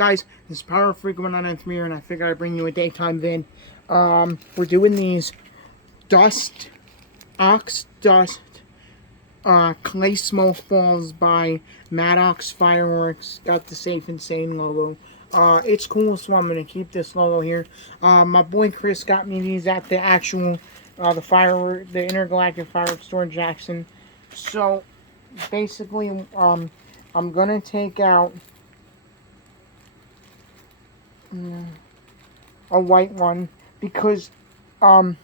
guys? This is Power Freak 1993 here, and I figured I'd bring you a daytime vid. We're doing these ox dust clay smoke balls by Maddox Fireworks. Got the Safe and Sane logo. It's cool, so I'm gonna keep this logo here. My boy Chris got me these at the actual the Intergalactic Fireworks store in Jackson. So basically, I'm gonna take out a white one because when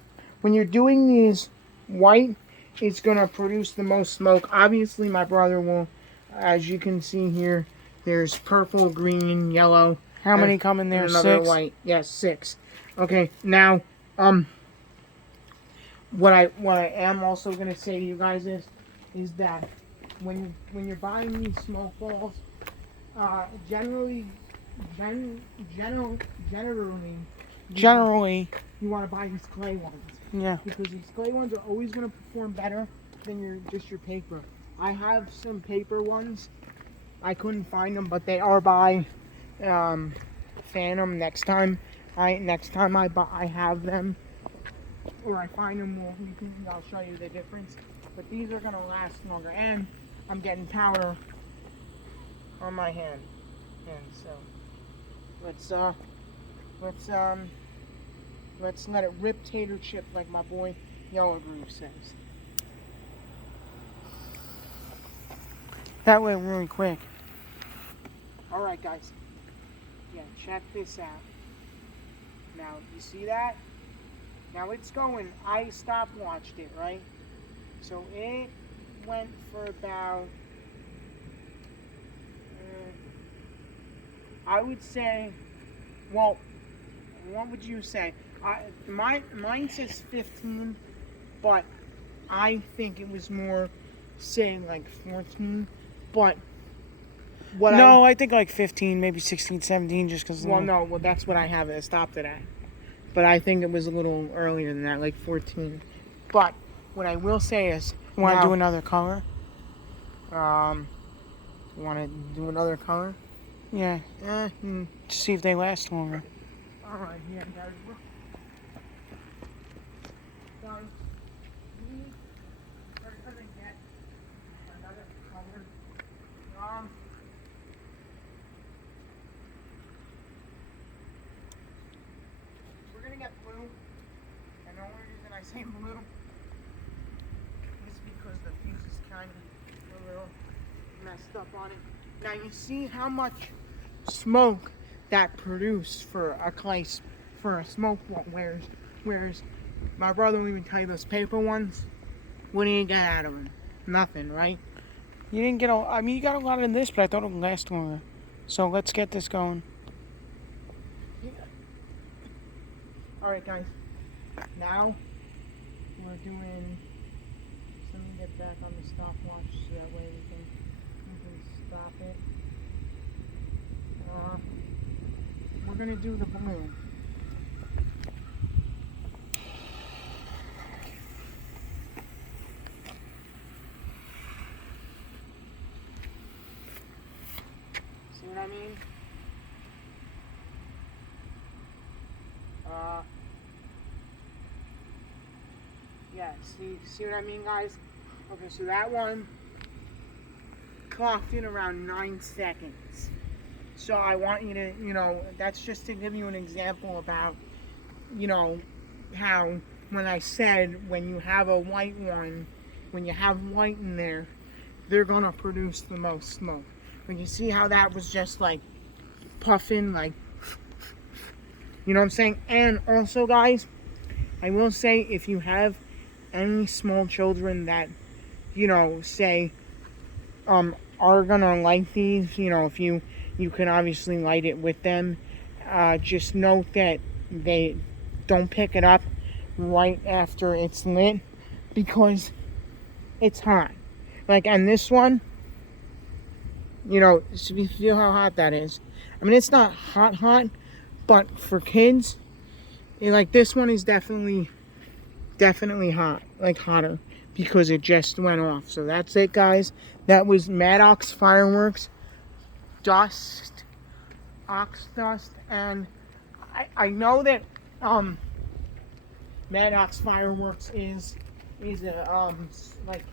you're doing these white, it's gonna produce the most smoke. Obviously, my brother will, as you can see here, there's purple, green, yellow. How many come in there? Another 6? white. Yes, 6. Okay, now what I am also gonna say to you guys is that when you're buying these smoke balls, generally you want to buy these clay ones. Yeah. Because these clay ones are always going to perform better than your paper. I have some paper ones. I couldn't find them, but they are by Phantom. Next time I have them or I find them, I'll show you the difference. But these are going to last longer, and I'm getting powder on my hand. And so let's let it rip tater chip, like my boy Yellow Groove says. That went really quick. Alright guys, yeah, check this out. Now, you see that? Now it's going, I stopwatched it, right? So it went for about, I would say, well, what would you say? Mine says 15, but I think it was more saying like 14. But I think like 15, maybe 16, 17, just because. Well, that's what I have it stopped it at. But I think it was a little earlier than that, like 14. But what I will say is, want to do another color? Want to do another color? Yeah. To see if they last longer. All right, yeah, guys. We are gonna get another color. We're gonna get blue, and the only reason I say blue is because the fuse is kind of a little messed up on it. Now you see how much smoke that produced for a smoke ball, whereas my brother will even tell you those paper ones, what do you get out of them? Nothing, right? You didn't get you got a lot in this, but I thought it would last longer. So let's get this going. Yeah. Alright guys, now we're doing, so let me get back on the stopwatch so that way we can stop it. We're going to do the balloon. See what I mean? Yeah, see what I mean, guys? Okay, so that one clocked in around 9 seconds. So I want you to, that's just to give you an example about, how when I said when you have a white one, when you have white in there, they're going to produce the most smoke. When you see how that was just like puffing, like, you know what I'm saying? And also, guys, I will say if you have any small children that, say, are going to like these, if you can obviously light it with them. Just note that they don't pick it up right after it's lit because it's hot. Like on this one, so you feel how hot that is. I mean, it's not hot, but for kids, like this one is definitely hot, like hotter because it just went off. So that's it, guys. That was Maddox Fireworks dust ox dust, and I know that Maddox Fireworks is a like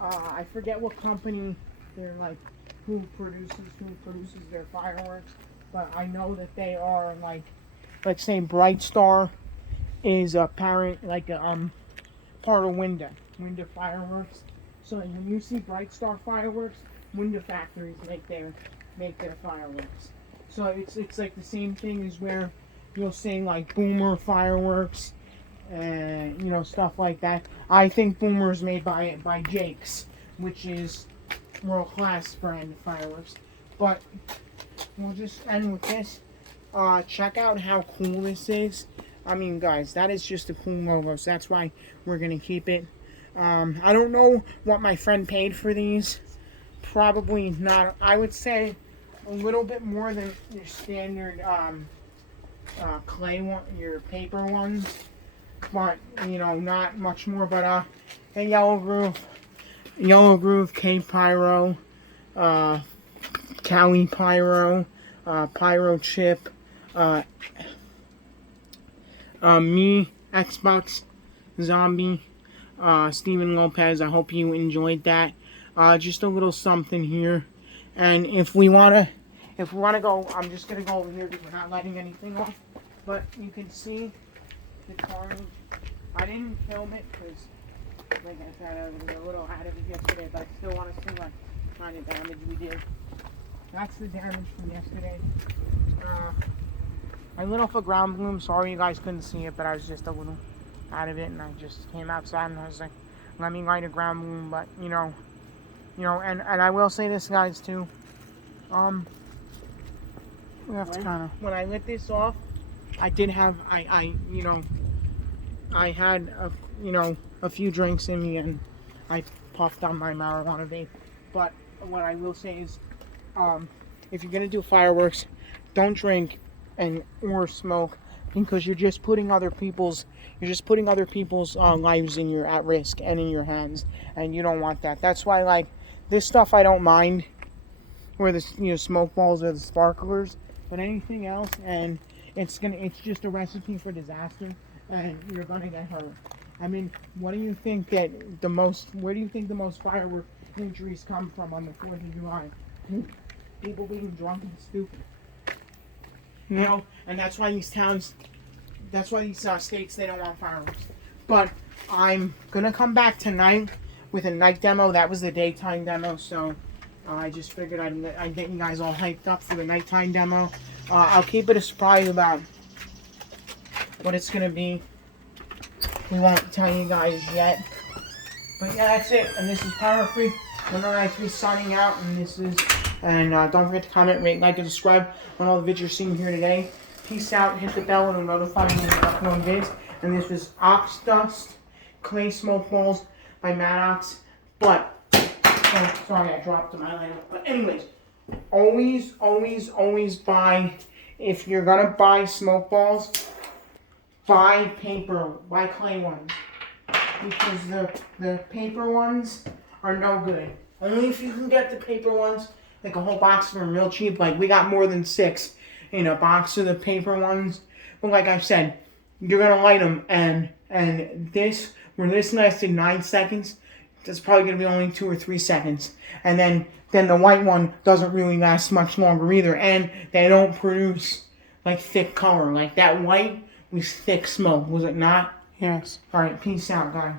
I forget what company they're like who produces their fireworks, but I know that they are like say Bright Star is a parent like a part of Winda Fireworks. So when you see Bright Star Fireworks, Winda factories make their fireworks. So it's like the same thing as where you'll see like Boomer Fireworks and stuff like that. I think Boomer is made by Jake's, which is world class brand of fireworks. But we'll just end with this. Check out how cool this is. I mean, guys, that is just a cool logo, so that's why we're gonna keep it. I don't know what my friend paid for these. Probably not. I would say a little bit more than your standard clay one, your paper ones, but not much more. But the Yellow Groove, K Pyro, Cali Pyro, Pyro Chip, me, Xbox Zombie, Steven Lopez. I hope you enjoyed that. Just a little something here, and if we wanna go, I'm just gonna go over here because we're not letting anything off. But you can see the carnage. I didn't film it because, like I said, I was a little out of it yesterday, but I still want to see what kind of damage we did. That's the damage from yesterday. I lit off a ground bloom. Sorry you guys couldn't see it, but I was just a little out of it, and I just came outside and I was like, let me light a ground bloom. But and I will say this, guys, too. We have to kind of. When I lit this off, I did have I had a few drinks in me, and I puffed on my marijuana vape. But what I will say is, if you're gonna do fireworks, don't drink or smoke, because you're just putting other people's lives at risk and in your hands, and you don't want that. That's why, like, this stuff I don't mind, or the smoke balls or the sparklers, but anything else, and it's just a recipe for disaster, and you're gonna get hurt. I mean, where do you think the most firework injuries come from on the 4th of July? People being drunk and stupid. And that's why these states, they don't want fireworks. But I'm gonna come back tonight with a night demo. That was the daytime demo, so I just figured I'd get you guys all hyped up for the nighttime demo. I'll keep it a surprise about what it's gonna be. We won't tell you guys yet. But yeah, that's it. And this is Power Free. Number 93 signing out. And don't forget to comment, rate, like, and subscribe on all the videos you're seeing here today. Peace out. Hit the bell and it'll notify you when we upload vids. And this was Ox Dust Clay Smoke Balls by Maddox. But sorry, I dropped them. But anyways, always buy, if you're gonna buy smoke balls, buy clay ones, because the paper ones are no good. Only if you can get the paper ones, like a whole box of them real cheap. Like, we got more than 6 in a box of the paper ones. But like I said, you're gonna light them, and where this lasted 9 seconds, that's probably gonna be only 2 or 3 seconds. And then the white one doesn't really last much longer either, and they don't produce like thick color. Like that white was thick smoke, was it not? Yes. All right, peace out, guys.